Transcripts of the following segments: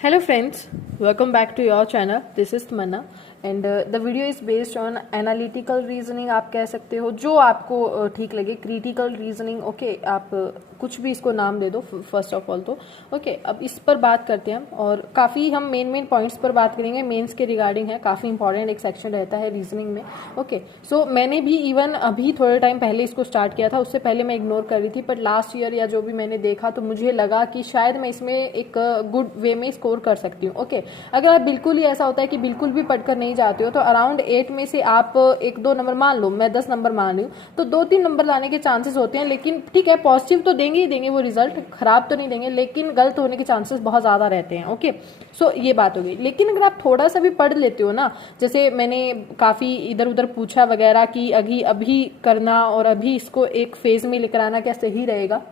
Hello friends, welcome back to your channel. This is Tamanna and the video is based on analytical reasoning. आप कह सकते हो जो आपको ठीक लगे, critical reasoning. ओके आप कुछ भी इसको नाम दे दो फर्स्ट ऑफ ऑल तो ओके अब इस पर बात करते हैं और काफ़ी हम मेन पॉइंट्स पर बात करेंगे. मेंस के रिगार्डिंग है, काफ़ी इंपॉर्टेंट एक सेक्शन रहता है रीजनिंग में. ओके सो मैंने भी इवन अभी थोड़े टाइम पहले इसको स्टार्ट किया था, उससे पहले मैं इग्नोर कर रही थी, बट लास्ट ईयर या जो भी मैंने देखा तो मुझे लगा कि शायद मैं इसमें एक गुड वे में स्कोर कर सकती हूँ. ओके अगर आप बिल्कुल ही ऐसा होता है कि बिल्कुल भी पढ़कर नहीं जाते हो तो अराउंड 8 में से आप 1-2 नंबर मान लो, मैं 10 नंबर मान रही हूँ, तो 2-3 नंबर लाने के चांसेस होते हैं. लेकिन ठीक है, पॉजिटिव तो देंगे ही देंगे वो रिजल्ट, खराब तो नहीं देंगे, लेकिन गलत होने के चांसेस बहुत ज़्यादा रहते हैं. ओके सो ये बात हो गई. लेकिन अगर आप थोड़ा सा भी पढ़ लेते हो ना, जैसे मैंने काफ़ी इधर उधर पूछा वगैरह कि अभी करना और अभी इसको एक फेज में लेकर आना क्या सही रहेगा,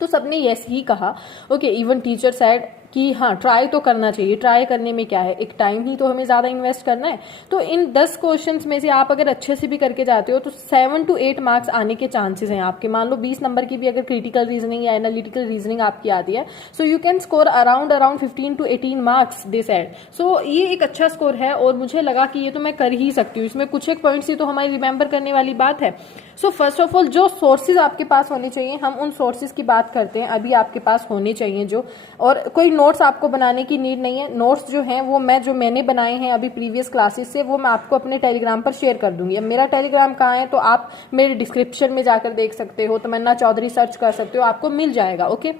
तो सबने यस ही कहा. ओके इवन टीचर सेड कि हाँ ट्राई तो करना चाहिए. ट्राई करने में क्या है, एक टाइम ही तो हमें ज़्यादा इन्वेस्ट करना है. तो इन 10 क्वेश्चंस में से आप अगर अच्छे से भी करके जाते हो तो 7 to 8 मार्क्स आने के चांसेस हैं आपके. मान लो 20 नंबर की भी अगर क्रिटिकल रीजनिंग या एनालिटिकल रीजनिंग आपकी आती है, so you can score around 15 to 18 marks they said. So ये एक अच्छा स्कोर है और मुझे लगा कि ये तो मैं कर ही सकती हूँ. इसमें कुछ एक पॉइंट्स ही तो हमारी रिमेंबर करने वाली बात है. सो फर्स्ट ऑफ ऑल जो सोर्सेज आपके पास होने चाहिए, हम उन सोर्सेज की बात करते हैं. अभी आपके पास होने चाहिए जो, और कोई नोट्स आपको बनाने की नीड नहीं है. नोट्स जो हैं वो मैंने बनाए हैं अभी प्रीवियस क्लासेस से, वो मैं आपको अपने टेलीग्राम पर शेयर कर दूंगी. अब मेरा टेलीग्राम कहाँ है, तो आप मेरे डिस्क्रिप्शन में जाकर देख सकते हो, तमन्ना चौधरी सर्च कर सकते हो, आपको मिल जाएगा. ओके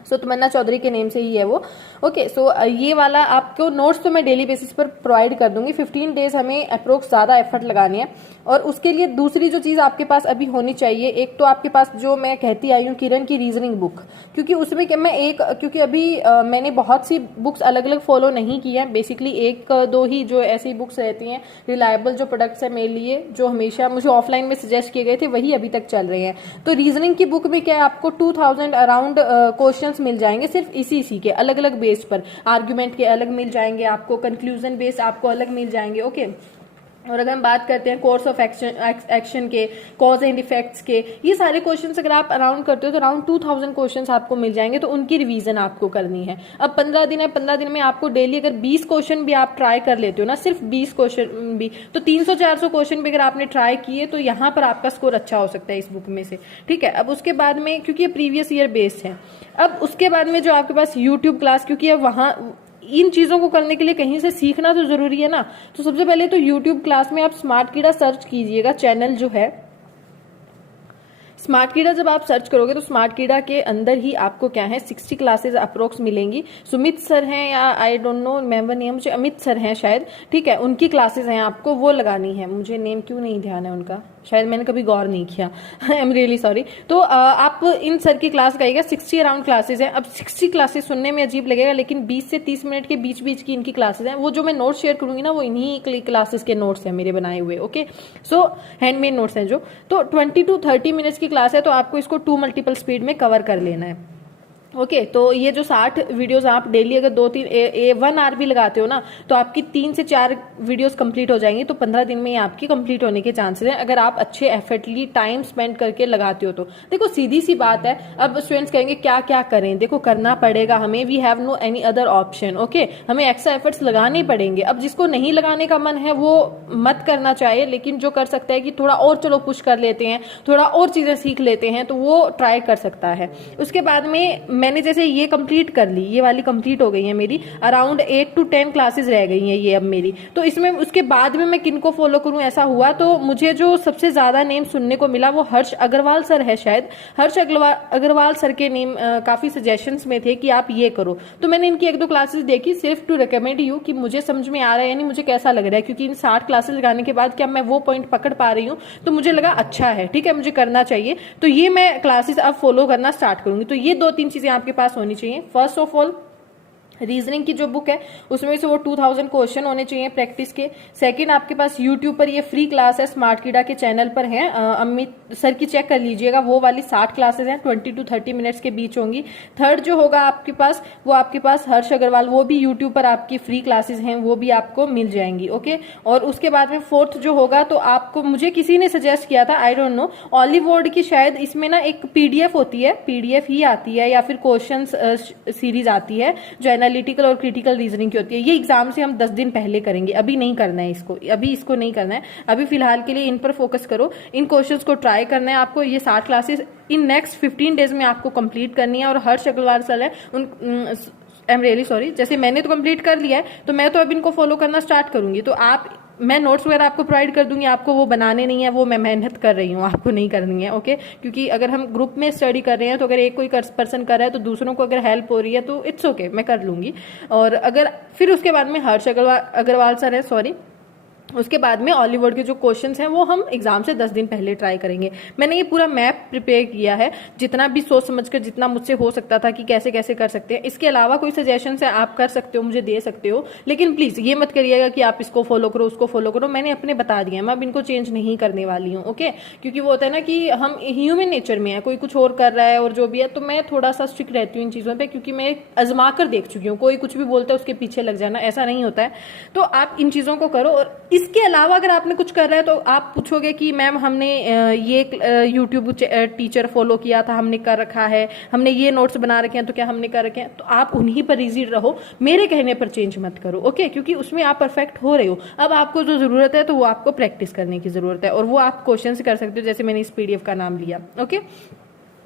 सो तमन्ना चौधरी के नेम से ही है वो. ओके सो ये वाला आपको नोट्स तो मैं डेली बेसिस पर प्रोवाइड कर दूंगी. 15 डेज हमें अप्रोक्स ज़्यादा एफर्ट लगानी है. और उसके लिए दूसरी जो चीज़ आपके पास अभी होनी चाहिए, एक तो आपके पास जो मैं कहती आई हूँ किरण की रीजनिंग बुक, क्योंकि उसमें क्योंकि अभी मैंने बहुत सी बुक्स अलग अलग फॉलो नहीं की है. बेसिकली 1-2 ही जो ऐसी बुक्स रहती हैं रिलायबल जो प्रोडक्ट्स है मेरे लिए, जो हमेशा मुझे ऑफलाइन में सजेस्ट किए गए थे, वही अभी तक चल रहे हैं. तो रीजनिंग की बुक में क्या है, आपको 2000 अराउंड क्वेश्चन मिल जाएंगे सिर्फ इसी के अलग अलग बेस पर. आर्ग्यूमेंट के अलग मिल जाएंगे आपको, कंक्लूजन बेस आपको अलग मिल जाएंगे. ओके और अगर हम बात करते हैं कोर्स ऑफ एक्शन के, कॉज एंड इफेक्ट्स के, ये सारे क्वेश्चंस अगर आप अराउंड करते हो तो अराउंड 2000 क्वेश्चंस आपको मिल जाएंगे. तो उनकी रिवीजन आपको करनी है. अब 15 दिन है, 15 दिन में आपको डेली अगर 20 क्वेश्चन भी आप ट्राई कर लेते हो ना, सिर्फ 20 क्वेश्चन भी, तो 300-400 क्वेश्चन भी अगर आपने ट्राई किए तो यहाँ पर आपका स्कोर अच्छा हो सकता है इस बुक में से. ठीक है, अब उसके बाद में क्योंकि ये प्रीवियस ईयर बेस्ड है, अब उसके बाद में जो आपके पास यूट्यूब क्लास, क्योंकि अब वहाँ इन चीज़ों को करने के लिए कहीं से सीखना तो जरूरी है ना. तो सबसे पहले तो यूट्यूब क्लास में आप स्मार्ट कीड़ा सर्च कीजिएगा, चैनल जो है स्मार्ट कीड़ा. जब आप सर्च करोगे तो स्मार्ट कीड़ा के अंदर ही आपको क्या है 60 क्लासेस अप्रोक्स मिलेंगी. सुमित सर हैं या आई डोंट नो, रिमेंबर नहीं है मुझे, अमित सर हैं शायद. ठीक है, उनकी क्लासेस हैं, आपको वो लगानी है. मुझे नेम क्यों नहीं ध्यान है उनका, शायद मैंने कभी गौर नहीं किया. I am really sorry. तो आप इन सर की क्लास लगाइएगा. 60 अराउंड क्लासेस हैं. अब 60 क्लासेस सुनने में अजीब लगेगा, लेकिन 20 से 30 मिनट के बीच बीच की इनकी क्लासेस हैं. वो जो मैं नोट्स शेयर करूंगी ना, वो इन्हीं क्लासेस के नोट्स हैं मेरे बनाए हुए. ओके सो हैंडमेड नोट्स हैं जो, तो 20 to 30 मिनट्स की क्लास है, तो आपको इसको 2 मल्टीपल स्पीड में कवर कर लेना है. ओके तो ये जो 60 वीडियोस आप डेली अगर 1 आवर भी लगाते हो ना, तो आपकी 3 से 4 वीडियोस कंप्लीट हो जाएंगी. तो 15 दिन में ये आपकी कंप्लीट होने के चांसेस हैं, अगर आप अच्छे एफर्टली टाइम स्पेंड करके लगाते हो तो. देखो सीधी सी बात है. अब स्टूडेंट्स कहेंगे क्या क्या करें, देखो करना पड़ेगा हमें, we have no any other option. Okay हमें एक्स्ट्रा एफर्ट्स लगाने पड़ेंगे. अब जिसको नहीं लगाने का मन है वो मत करना चाहिए, लेकिन जो कर सकता है कि थोड़ा और चलो पुश कर लेते हैं, थोड़ा और चीजें सीख लेते हैं, तो वो ट्राई कर सकता है. उसके बाद में मैंने जैसे ये कंप्लीट कर ली, ये वाली कंप्लीट हो गई है मेरी, अराउंड 8 to 10 क्लासेस रह गई हैं ये अब मेरी. तो इसमें उसके बाद में मैं किनको फॉलो करूं, ऐसा हुआ तो मुझे जो सबसे ज्यादा नेम सुनने को मिला वो हर्ष अग्रवाल सर है शायद. हर्ष अग्रवाल सर के नेम काफी सजेशंस में थे कि आप ये करो. तो मैंने इनकी 1-2 क्लासेस देखी सिर्फ टू रिकमेंड यू कि मुझे समझ में आ रहा है यानी मुझे कैसा लग रहा है, क्योंकि इन 60 क्लासेस लगाने के बाद क्या मैं वो पॉइंट पकड़ पा रही हूँ, तो मुझे लगा अच्छा है, ठीक है मुझे करना चाहिए. तो ये मैं क्लासेस अब फॉलो करना स्टार्ट करूंगी. तो ये 2-3 चीजें आपके पास होनी चाहिए. फर्स्ट ऑफ ऑल रीजनिंग की जो बुक है उसमें से वो 2000 क्वेश्चन होने चाहिए प्रैक्टिस के. सेकंड आपके पास यूट्यूब पर ये फ्री क्लास है, स्मार्ट कीड़ा के चैनल पर है, अमित सर की चेक कर लीजिएगा, वो वाली 60 क्लासेस हैं, 20 to 30 मिनट्स के बीच होंगी. थर्ड जो होगा आपके पास, वो आपके पास हर्ष अग्रवाल, वो भी यूट्यूब पर आपकी फ्री क्लासेस हैं, वो भी आपको मिल जाएंगी. ओके और उसके बाद में फोर्थ जो होगा, तो आपको मुझे किसी ने सजेस्ट किया था, आई डोंट नो, ऑलिवोर्ड की शायद इसमें ना एक पीडीएफ होती है, पीडीएफ ही आती है या फिर क्वेश्चन सीरीज आती है जो एनालिटिकल और क्रिटिकल रीजनिंग की होती है, ये एग्जाम से हम 10 दिन पहले करेंगे, अभी नहीं करना है इसको, अभी इसको नहीं करना है। अभी फिलहाल के लिए इन पर फोकस करो, इन क्वेश्चंस को ट्राई करना है आपको। ये 60 क्लासेस इन नेक्स्ट 15 डेज में आपको कंप्लीट करनी है। और हर्ष अग्रवाल सर है, आई एम रियली सॉरी, जैसे मैंने तो कंप्लीट कर लिया है, तो मैं तो अब इनको फॉलो करना स्टार्ट करूंगी। तो मैं नोट्स वगैरह आपको प्रोवाइड कर दूंगी, आपको वो बनाने नहीं है, वो मैं मेहनत कर रही हूँ, आपको नहीं करनी है, ओके। क्योंकि अगर हम ग्रुप में स्टडी कर रहे हैं, तो अगर एक कोई पर्सन कर रहा है तो दूसरों को अगर हेल्प हो रही है तो इट्स ओके, मैं कर लूंगी। और अगर फिर उसके बाद में हर्ष अग्रवाल सर है, सॉरी, उसके बाद में ऑलिवर्ड के जो क्वेश्चंस हैं वो हम एग्जाम से 10 दिन पहले ट्राई करेंगे। मैंने ये पूरा मैप प्रिपेयर किया है, जितना भी सोच समझकर जितना मुझसे हो सकता था कि कैसे कैसे कर सकते हैं। इसके अलावा कोई सजेशन है आप कर सकते हो, मुझे दे सकते हो, लेकिन प्लीज ये मत करिएगा कि आप इसको फॉलो करो उसको फॉलो करो। मैंने अपने बता दिया, मैं अब इनको चेंज नहीं करने वाली हूँ, ओके। क्योंकि वो होता है ना कि हम ह्यूमन नेचर में है, कोई कुछ और कर रहा है और जो भी है, तो मैं थोड़ा सा स्ट्रिक्ट रहती हूँ इन चीजों पर, क्योंकि मैं आजमा कर देख चुकी हूँ। कोई कुछ भी बोलता है उसके पीछे लग जाना, ऐसा नहीं होता है। तो आप इन चीजों को करो। और इसके अलावा अगर आपने कुछ कर रहा है तो आप पूछोगे कि मैम हमने ये यूट्यूब टीचर फॉलो किया था, हमने कर रखा है, हमने ये नोट्स बना रखे हैं, तो क्या हमने कर रखे हैं? तो आप उन्हीं पर इजी रहो, मेरे कहने पर चेंज मत करो, ओके। क्योंकि उसमें आप परफेक्ट हो रहे हो। अब आपको जो जरूरत है तो वो आपको प्रैक्टिस करने की जरूरत है, और वो आप क्वेश्चन से कर सकते हो, जैसे मैंने इस पीडीएफ का नाम लिया, ओके।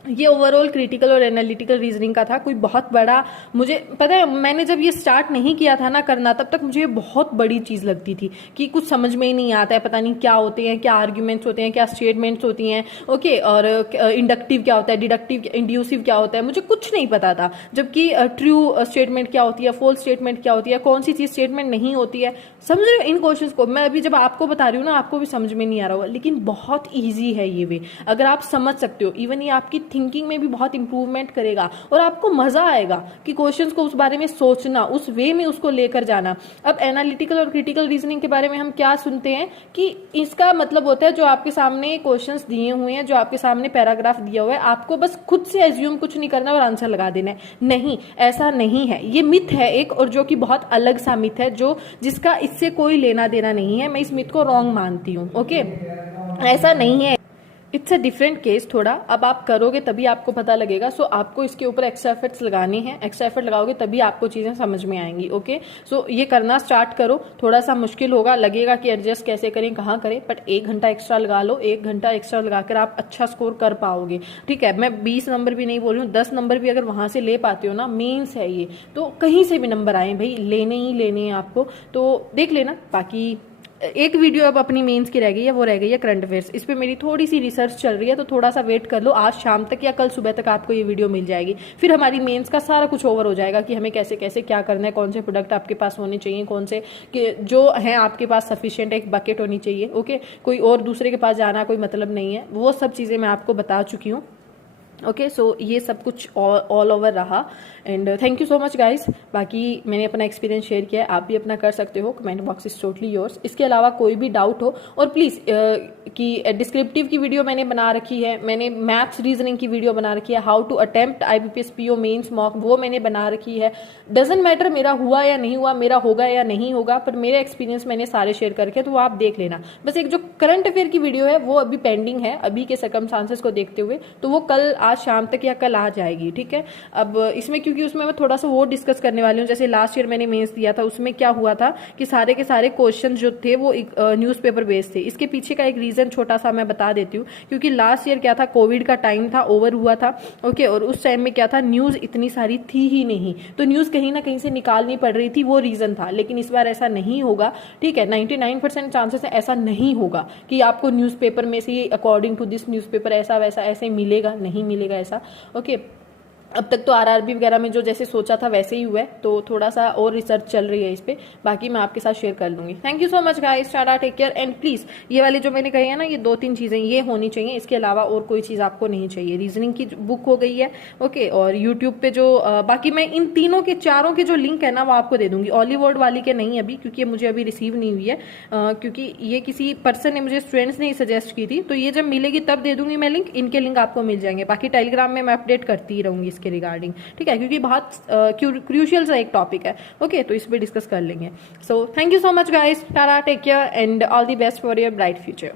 ये ओवरऑल क्रिटिकल और एनालिटिकल रीजनिंग का था, कोई बहुत बड़ा, मुझे पता है मैंने जब ये स्टार्ट नहीं किया था ना करना, तब तक मुझे ये बहुत बड़ी चीज लगती थी कि कुछ समझ में ही नहीं आता है, पता नहीं क्या होते हैं, क्या आर्ग्यूमेंट्स होते हैं, क्या स्टेटमेंट्स होती हैं, ओके। और इंडक्टिव क्या होता है, डिडक्टिव इंड्यूसिव क्या होता है, मुझे कुछ नहीं पता था। जबकि ट्रू स्टेटमेंट क्या होती है, फॉल्स स्टेटमेंट क्या होती है, कौन सी चीज स्टेटमेंट नहीं होती है, समझ रहे हो इन क्वेश्चंस को। मैं अभी जब आपको बता रही हूँ ना, आपको भी समझ में नहीं आ रहा होगा, लेकिन बहुत ईजी है ये वे, अगर आप समझ सकते हो। इवन ये आपकी थिंकिंग में भी बहुत इंप्रूवमेंट करेगा, और आपको मजा आएगा कि क्वेश्चंस को उस बारे में सोचना, उस वे में उसको लेकर जाना। अब एनालिटिकल और क्रिटिकल रीजनिंग के बारे में हम क्या सुनते हैं कि इसका मतलब होता है जो आपके सामने क्वेश्चंस दिए हुए हैं, जो आपके सामने पैराग्राफ दिया हुआ है, आपको बस खुद से एज्यूम कुछ नहीं करना और आंसर लगा देना है। नहीं, ऐसा नहीं है, ये मिथ है एक, और जो कि बहुत अलग सा मिथ है, जो जिसका इससे कोई लेना देना नहीं है। मैं इस मिथ को रॉन्ग मानती हूँ, ओके। ऐसा नहीं है, इट्स अ डिफरेंट केस थोड़ा। अब आप करोगे तभी आपको पता लगेगा। सो आपको इसके ऊपर एक्स्ट्रा एफर्ट्स लगाने हैं, एक्स्ट्रा एफर्ट लगाओगे तभी आपको चीजें समझ में आएंगी, ओके। सो ये करना स्टार्ट करो, थोड़ा सा मुश्किल होगा, लगेगा कि एडजस्ट कैसे करें, कहाँ करें, बट 1 घंटा एक्स्ट्रा लगा लो, 1 घंटा एक्स्ट्रा लगाकर आप अच्छा स्कोर कर पाओगे, ठीक है। मैं 20 नंबर भी नहीं बोल रही हूँ, 10 नंबर भी अगर वहां से ले पाते हो ना, मेंस है ये, तो कहीं से भी नंबर आए भाई, लेने ही लेने हैं आपको, तो देख लेना। बाकी एक वीडियो अब अपनी मेंस की रह गई है, वो रह गई है करंट अफेयर्स। इस पे मेरी थोड़ी सी रिसर्च चल रही है, तो थोड़ा सा वेट कर लो, आज शाम तक या कल सुबह तक आपको ये वीडियो मिल जाएगी। फिर हमारी मेंस का सारा कुछ ओवर हो जाएगा कि हमें कैसे कैसे क्या करना है, कौन से प्रोडक्ट आपके पास होने चाहिए, कौन से जो है आपके पास सफिशिएंट एक बकेट होनी चाहिए, ओके। कोई और दूसरे के पास जाना कोई मतलब नहीं है, वो सब चीजें मैं आपको बता चुकी हूँ, ओके। सो ये सब कुछ ऑल ओवर रहा, and thank you so much guys. बाकी मैंने अपना एक्सपीरियंस शेयर किया है, आप भी अपना कर सकते हो, comment box is totally yours. इसके अलावा कोई भी डाउट हो, और प्लीज कि डिस्क्रिप्टिव की वीडियो मैंने बना रखी है, मैंने मैथ्स रीजनिंग की वीडियो बना रखी है, how to attempt IBPS PO mains mock, वो मैंने बना रखी है। डजेंट मैटर मेरा हुआ या नहीं हुआ, मेरा होगा या नहीं होगा, पर मेरे एक्सपीरियंस मैंने सारे शेयर करके, तो वो आप देख लेना। बस एक जो करंट अफेयर की वीडियो है वो अभी पेंडिंग है, अभी के सर्कमस्टांसेस को देखते हुए, तो वो कल आज शाम तक या कल आ जाएगी, ठीक है। अब इसमें क्योंकि उसमें मैं थोड़ा सा वो डिस्कस करने वाली हूँ, जैसे लास्ट ईयर मैंने मेंस दिया था, उसमें क्या हुआ था कि सारे के सारे क्वेश्चन जो थे वो न्यूज़पेपर बेस्ड थे। इसके पीछे का एक रीजन छोटा सा मैं बता देती हूँ, क्योंकि लास्ट ईयर क्या था, कोविड का टाइम था, ओवर हुआ था, ओके। और उस टाइम में क्या था, न्यूज इतनी सारी थी ही नहीं, तो न्यूज कहीं ना कहीं से निकालनी पड़ रही थी, वो रीजन था। लेकिन इस बार ऐसा नहीं होगा, ठीक है। 99% चांसेस है ऐसा नहीं होगा कि आपको न्यूज़पेपर में से अकॉर्डिंग टू दिस न्यूज़पेपर ऐसा वैसा ऐसे मिलेगा, नहीं मिलेगा ऐसा, ओके। अब तक तो RRB वगैरह में जो जैसे सोचा था वैसे ही हुआ है, तो थोड़ा सा और रिसर्च चल रही है इस पे, बाकी मैं आपके साथ शेयर कर लूंगी। Thank you so much guys, tata, take care, and please ये वाली जो मैंने कही है ना, ये 2-3 चीजें ये होनी चाहिए, इसके अलावा और कोई चीज आपको नहीं चाहिए। रीजनिंग की बुक हो गई है, ओके। और यूट्यूब पे जो बाकी मैं इन तीनों के चारों के जो लिंक है ना वो आपको दे दूंगी, ऑलीवर्ड वाली के नहीं अभी, क्योंकि ये मुझे अभी रिसीव नहीं हुई है, क्योंकि ये किसी पर्सन ने मुझे, स्टूडेंट्स ने सजेस्ट की थी, तो ये जब मिलेगी तब दे दूंगी मैं लिंक, इनके लिंक आपको मिल जाएंगे। बाकी टेलीग्राम में मैं अपडेट करती ही रहूंगी इसके रिगार्डिंग, ठीक है, क्योंकि बहुत क्रूशियल सा एक टॉपिक है, ओके। तो इस पे डिस्कस कर लेंगे। So thank you so much guys, tata, take care, and all the best for your bright future.